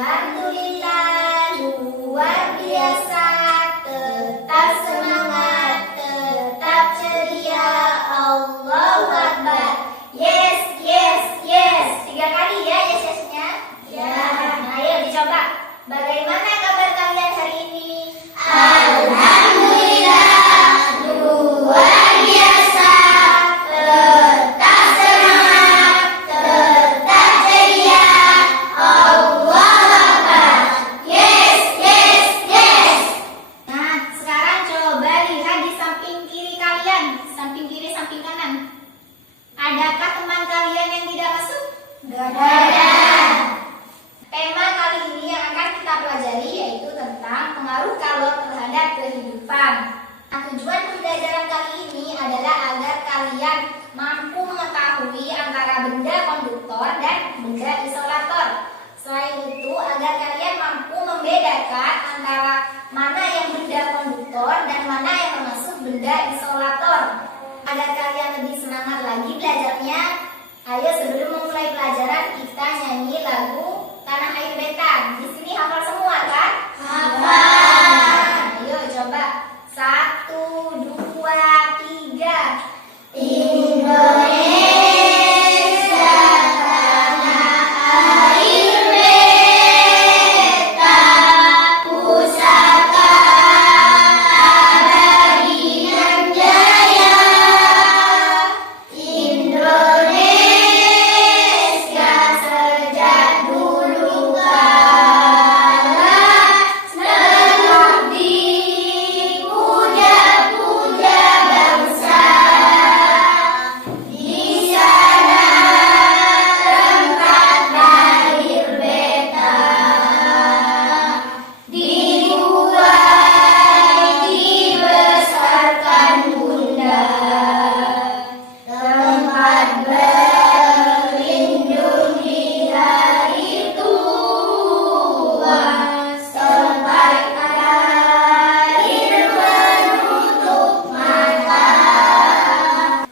Alhamdulillah, luar biasa. Tetap semangat, tetap ceria. Allahu Akbar. Yes, yes, yes. 3 kali ya yes-nya. Ya. Nah, ayo dicoba. Bagaimana kabar kalian hari ini? Alhamdulillah, luar biasa. Tetap semangat, tetap ceria. Allahu Akbar. Yes, yes, yes. Nah, sekarang coba lihat di samping kiri kalian, samping kiri, samping kanan. Adakah teman kalian yang tidak masuk? Tidak ada. Tema kali ini yang akan kita pelajari yaitu tentang pengaruh kalor terhadap kehidupan. Nah, tujuan pembelajaran kali ini adalah agar kalian mampu mengetahui antara benda konduktor dan benda isolator. Selain itu, agar kalian mampu membedakan antara mana yang benda konduktor dan mana yang termasuk benda isolator. Agar kalian lebih semangat lagi belajarnya, ayo sebelum memulai pelajaran kita nyanyi lagu Tanah Air Beta. Di sini hafal semua kan? Hafal. Ayo coba. 1, 2, 3. Indonesia tanah air beta, pusaka abadi dan jaya. Indonesia sejak dulu kala selalu dipuja-puja bangsa. Di sana tempat lahir beta, dibuat dibesarkan bunda. Tempat berlindung di hari tua, tempat air menutup mata.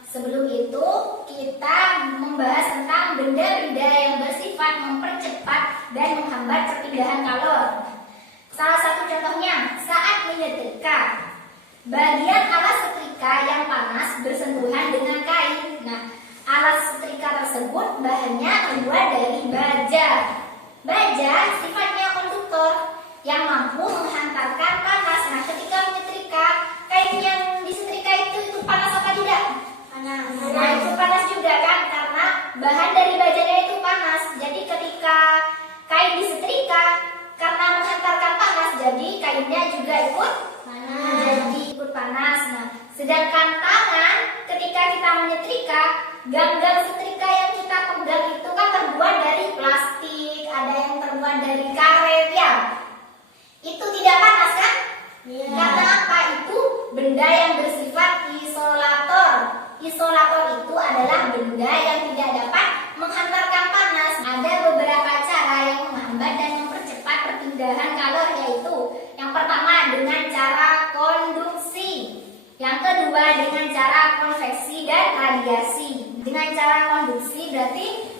Sebelum itu, kita membahas tentang benda-benda yang bersifat mempercepat dan menghambat perpindahan kalor. Salah satu contohnya, saat menyetrika. Bagian alas setrika yang panas bersentuhan dengan kain. Nah, alas setrika tersebut bahannya terbuat dari baja. Baja sifatnya konduktor yang mampu menghantarkan panas. Nah, ketika menyetrika, kain yang disetrika itu panas apa tidak? Panas. Nah, itu panas juga kan, karena bahan dari bajanya itu panas. Jadi ketika kain disetrika, karena menghantarkan panas, jadi kainnya juga ikut panas. Jadi ikut panas. Nah, sedangkan tangan ketika kita menyetrika, gam-gam setrika yang kita pegang itu kan terbuat dari plastik, ada yang terbuat dari karet ya. Itu tidak panas kan? Karena apa? Itu benda yang bersifat isolator. Isolator itu adalah benda yang tidak dapat menghantarkan panas. Ada beberapa cara yang menghambat dan mempercepat perpindahan kalor, yaitu yang pertama dengan cara konduksi, yang kedua dengan cara konveksi dan radiasi. Dengan cara konduksi berarti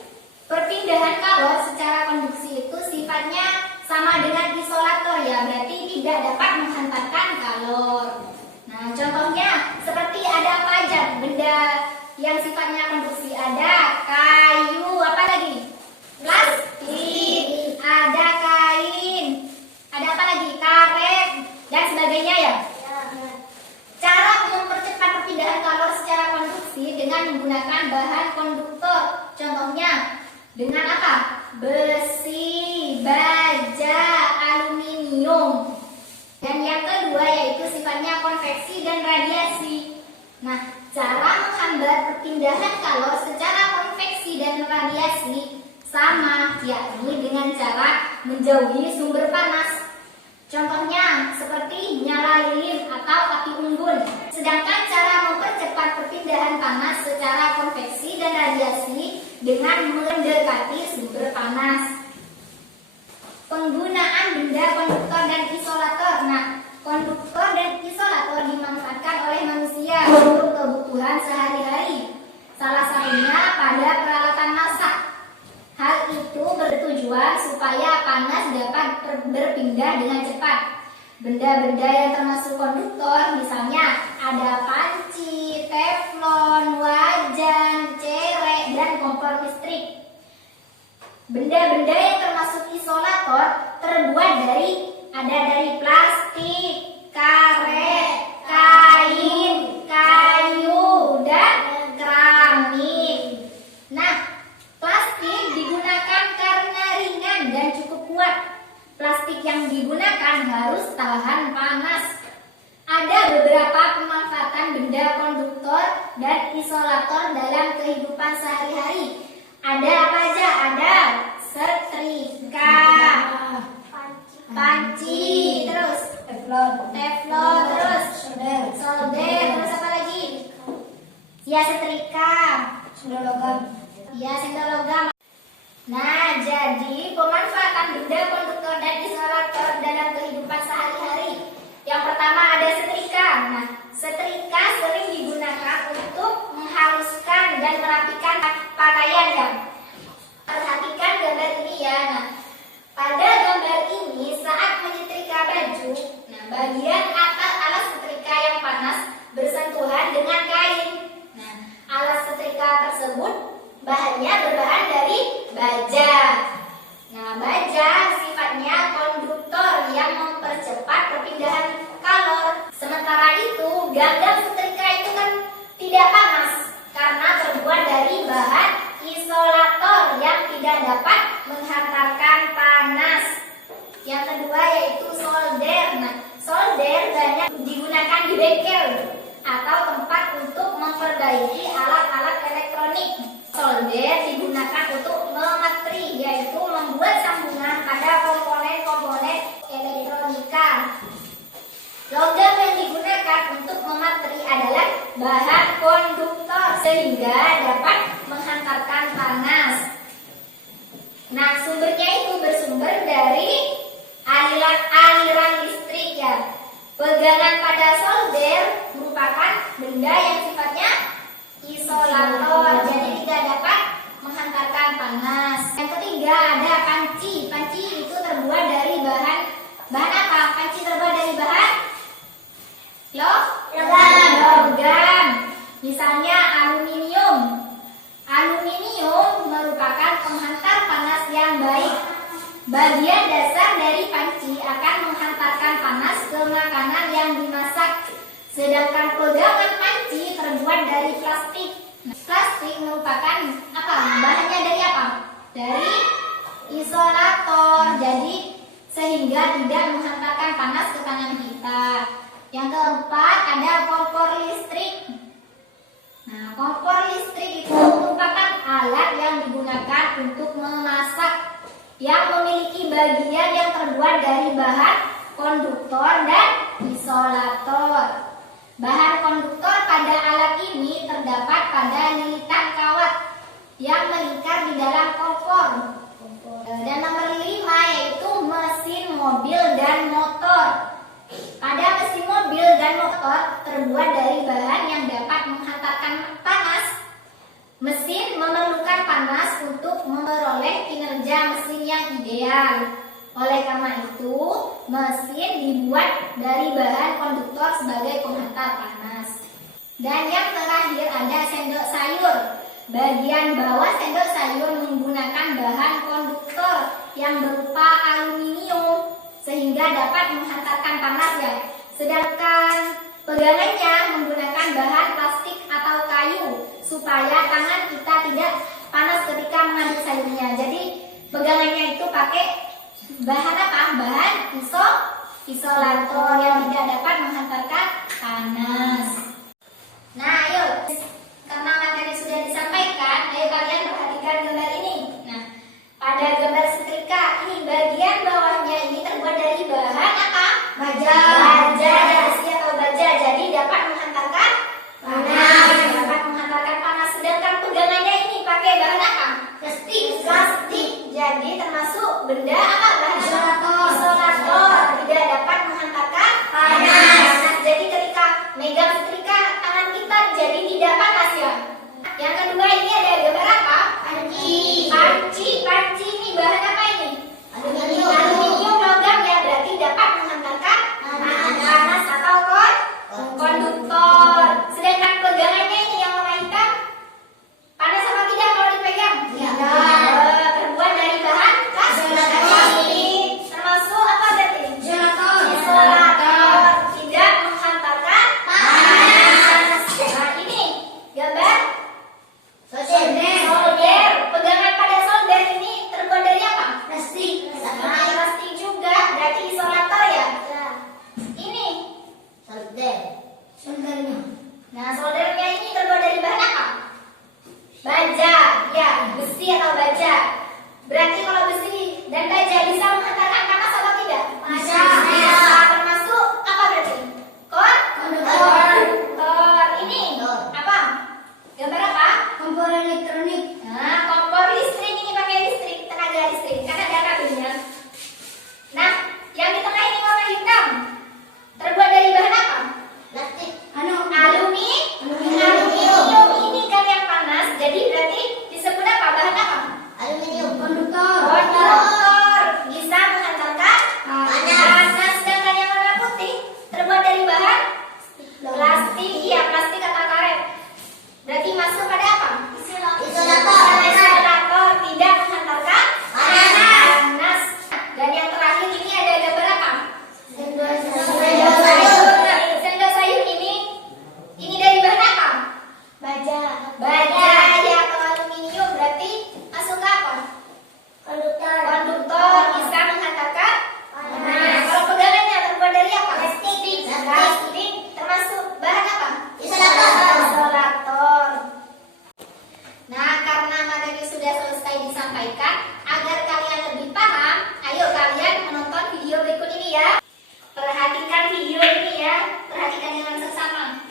perpindahan kalor secara konduksi itu sifatnya sama dengan isolator ya, berarti tidak dapat menghantarkan kalor. Nah, contohnya seperti ada apa aja benda yang sifatnya konduksi? Ada kayu, apa lagi? Plastik, ada kain, ada apa lagi? Karet dan sebagainya ya. Cara mempercepat perpindahan kalor secara konduksi dengan menggunakan bahan konduktor. Contohnya dengan apa? Besi, baja, aluminium. Dan yang kedua yaitu sifatnya konveksi dan radiasi. Nah, cara menghambat perpindahan kalor secara konveksi dan radiasi sama, yakni dengan cara menjauhi sumber panas. Contohnya seperti nyala lilin atau api unggun. Sedangkan cara mempercepat perpindahan panas secara konveksi dan radiasi dengan mendekati sumber panas. Penggunaan benda konduktor dan isolator. Nah, konduktor dan isolator dimanfaatkan oleh manusia untuk kebutuhan sehari-hari. Salah satunya pada peralatan masak. Hal itu bertujuan supaya panas dapat berpindah dengan cepat. Benda-benda yang termasuk konduktor misalnya ada panci, teflon, wajan, cerek, dan kompor listrik. Benda-benda yang termasuk isolator terbuat dari plastik, karet, kain, kayu, dan keramik. Nah, plastik digunakan karena ringan dan cukup kuat. Plastik yang digunakan harus tahan panas. Ada beberapa pemanfaatan benda konduktor dan isolator dalam kehidupan sehari-hari. Ada apa aja? Ada setrika, panci, terus teflon, terus solder, terus apa lagi? Ya, setrika, sendok logam. Ya, sendok logam. Nah, jadi pemanfaatan benda konduktor dan isolator dalam kehidupan sehari-hari. Yang pertama ada setrika. Nah, setrika sering digunakan untuk menghaluskan dan merapikan pakaian ya. Perhatikan gambar ini ya. Nah, pada gambar ini saat menyetrika baju, nah bagian atas alas setrika yang panas bersentuhan dengan kain. Nah, alas setrika tersebut bahannya berbahan dari baja. Nah, baja sifatnya konduktor yang mempercepat perpindahan kalor. Sementara itu, gagang setrika itu kan tidak panas karena terbuat dari bahan isolator yang tidak dapat menghantarkan panas. Yang kedua yaitu solder. Nah, solder banyak digunakan di bengkel atau tempat untuk memperbaiki alat-alat elektronik. Solder digunakan untuk memetri, yaitu membuat sambungan pada komponen-komponen elektronika. Logam yang digunakan untuk memateri adalah bahan konduktor sehingga dapat menghantarkan panas. Nah, sumbernya itu bersumber dari aliran listrik ya. Pegangan pada solder merupakan benda yang sifatnya isolator, jadi tidak dapat menghantarkan panas. Yang ketiga ada panci. Panci itu terbuat dari bahan apa? Panci terbuat dari bahan logam. Misalnya aluminium. Aluminium merupakan penghantar panas yang baik. Bagian dasar dari panci akan menghantarkan panas ke makanan yang dimasak. Sedangkan pegangan panci terbuat dari plastik. Plastik merupakan apa? Bahannya dari apa? Dari isolator. Jadi sehingga tidak menghantarkan panas ke tangan kita. Yang keempat ada kompor listrik. Nah, kompor listrik itu merupakan alat yang digunakan untuk memasak yang memiliki bagian yang terbuat dari bahan konduktor dan isolator. Bahan konduktor pada alat ini terdapat pada lilitan kawat yang melingkar di dalam kompor. Dan nomor 5 yaitu mesin mobil dan motor. Pada mesin mobil dan motor terbuat dari bahan yang dapat menghantarkan panas. Mesin memerlukan panas untuk memperoleh kinerja mesin yang ideal. Oleh karena itu, mesin dibuat dari bahan konduktor sebagai penghantar panas. Dan yang terakhir ada sendok sayur. Bagian bawah sendok sayur menggunakan bahan konduktor yang berupa aluminium sehingga dapat menghantarkan panas ya. Sedangkan pegangannya menggunakan bahan plastik atau kayu supaya tangan kita tidak panas ketika mengambil sayurnya. Jadi pegangannya itu pakai bahan apa? Bahan isolator yang tidak dapat menghantarkan panas. Nah, ayo, karena materi sudah disampaikan, ayo kalian perhatikan gambar ini. Nah, pada gambar setrika ini bagian bawahnya ini terbuat dari bahan apa? Baja besi atau baja. Jadi dapat menghantarkan panas. Dapat menghantarkan panas. Sedangkan pegangannya ini pakai bahan apa? Plastik. Jadi termasuk benda apa? Bahan isolator. Tidak dapat menghantarkan panas. Nah, jadi ketika megang setrika tangan kita jadi tidak panas ya. Yang kedua ini ada gambar apa? Panci selesai disampaikan. Agar kalian lebih paham, ayo kalian menonton video berikut ini ya. Perhatikan video ini ya, perhatikan dengan seksama.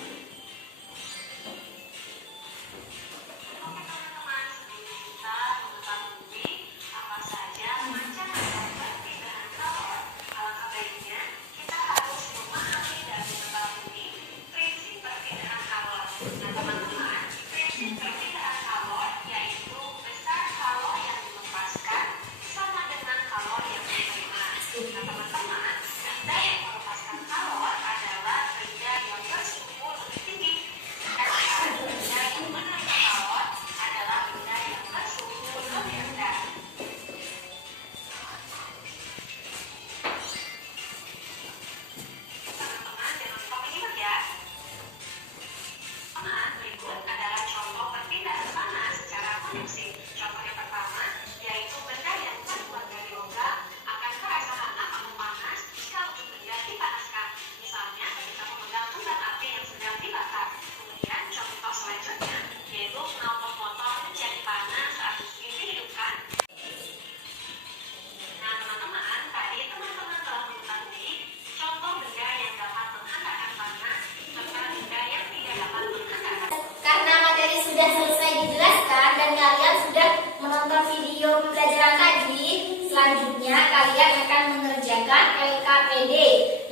Sudah selesai dijelaskan dan kalian sudah menonton video pembelajaran tadi, selanjutnya kalian akan mengerjakan LKPD,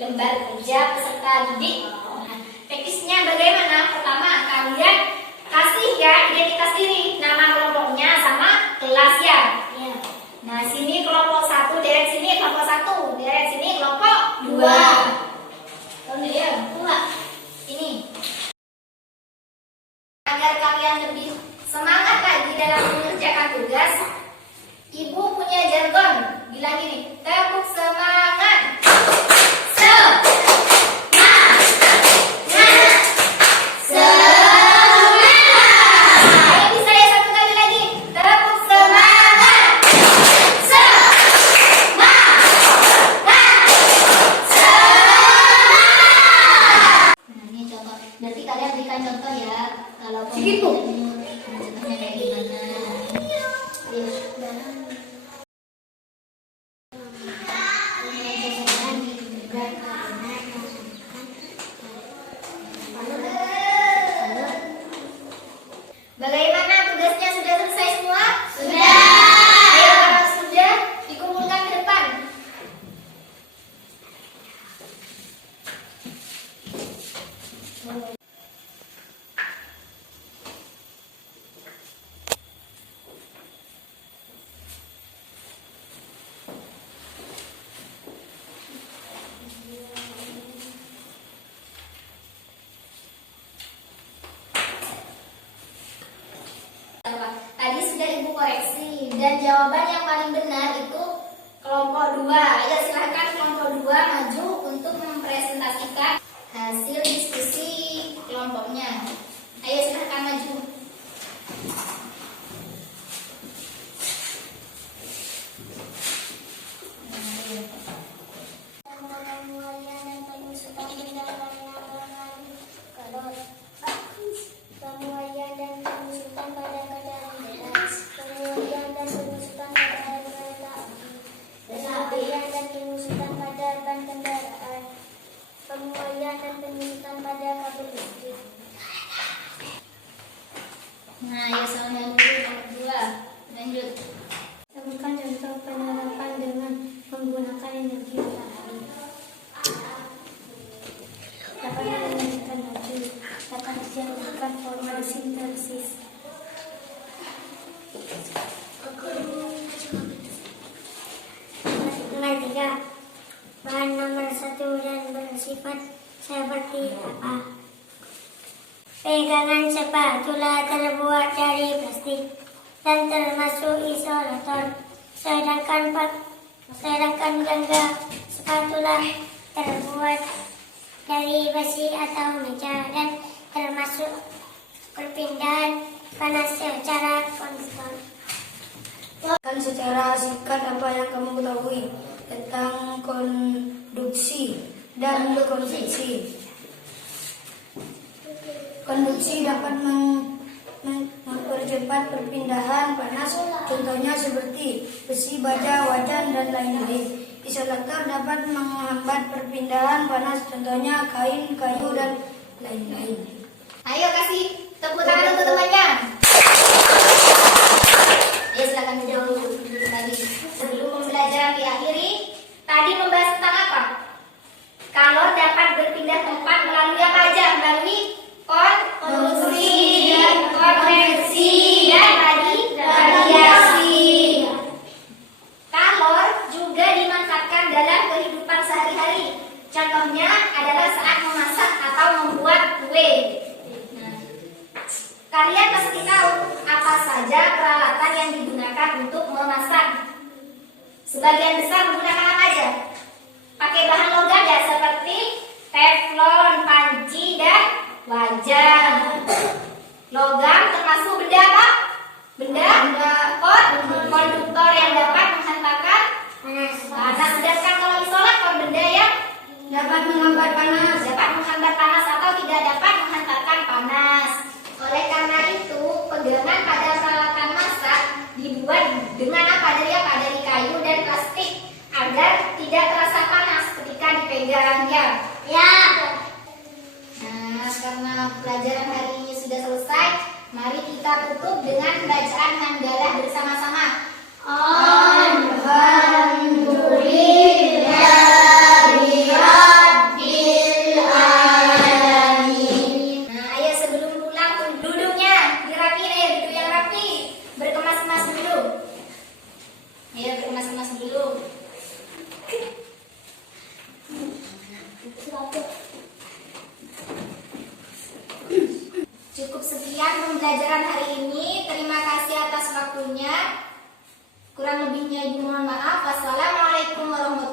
lembar kerja peserta didik. Teknisnya bagaimana? Pertama, kalian kasih ya identitas diri, nama kelompoknya sama kelas ya. Nah, sini kelompok 1, deret sini kelompok 1, deret sini kelompok 2. Ini. Agar kalian lebih semangat lagi dalam mengerjakan tugas, Ibu punya jargon. Bilang gini, tepuk semangat. Semangat. Ayo bisa ya satu kali lagi. Tepuk semangat. Nah, ini contoh. Berarti kalian berikan contoh ya. Kalau segitu. Contohnya kayak gimana? Bagaimana tugasnya, sudah selesai semua? Sudah. Ayo kalau sudah dikumpulkan ke depan. Tadi sudah Ibu koreksi dan jawaban yang paling benar itu kelompok 2. Ayo silahkan kelompok 2 maju untuk mempresentasikan hasil diskusi kelompoknya. Ayo silahkan maju. Pemulihan dan penyusutan pada kabel listrik. Nah, ya soalnya dulu nomor 2. Lanjut. Temukan contoh penerapan dengan menggunakan energi matahari. Dapat menjadikan maju, dapat dijadikan fotosintesis. Nomor 3. Bahan nomor 1 dan bersifat seperti apa? Pegangan spatula terbuat dari plastik dan termasuk isolator, sedangkan gangga spatula terbuat dari besi atau meja dan termasuk perpindahan panas secara konstan. Kan secara singkat apa yang kamu ketahui tentang konduksi dan konveksi. Konduksi dapat mempercepat perpindahan panas, contohnya seperti besi, baja, wajan, dan lain-lain. Isolator dapat menghambat perpindahan panas, contohnya kain, kayu, dan lain-lain. Ayo kasih tepuk tangan untuk temannya. Ayo silakan duduk lagi. Sebelum pembelajaran diakhiri, tadi membahas tentang apa? Kalor dapat berpindah tempat melalui apa aja? Melalui konduksi, konveksi, dan radiasi. Kalor juga dimanfaatkan dalam kehidupan sehari-hari. Contohnya adalah saat memasak atau membuat kue. Kalian pasti tahu apa saja peralatan yang digunakan untuk memasak. Sebagian besar menggunakan apa aja? Pakai bahan logam ya, seperti teflon, panci, dan wajan. Logam termasuk benda apa? Benda konduktor yang dapat menghantarkan panas. Sedangkan kalau isolator, benda yang Dapat menghambat panas. dapat menghambat panas atau tidak dapat menghantarkan panas. Oleh karena itu, pegangan pada peralatan masak dibuat dengan apa? Dari kayu dan plastik agar tidak terasa panas ketika dipegangnya. Ya. Nah, karena pelajaran hari ini sudah selesai, mari kita tutup dengan bacaan hamdalah bersama-sama. Nah, ayo sebelum pulang duduknya dirapiin, duduk yang rapi, berkemas-kemas dulu. Ayo berkemas-kemas dulu. Cukup sekian pembelajaran hari ini. Terima kasih atas waktunya. Kurang lebihnya ibu mohon maaf. Wassalamualaikum warahmatullahi wabarakatuh.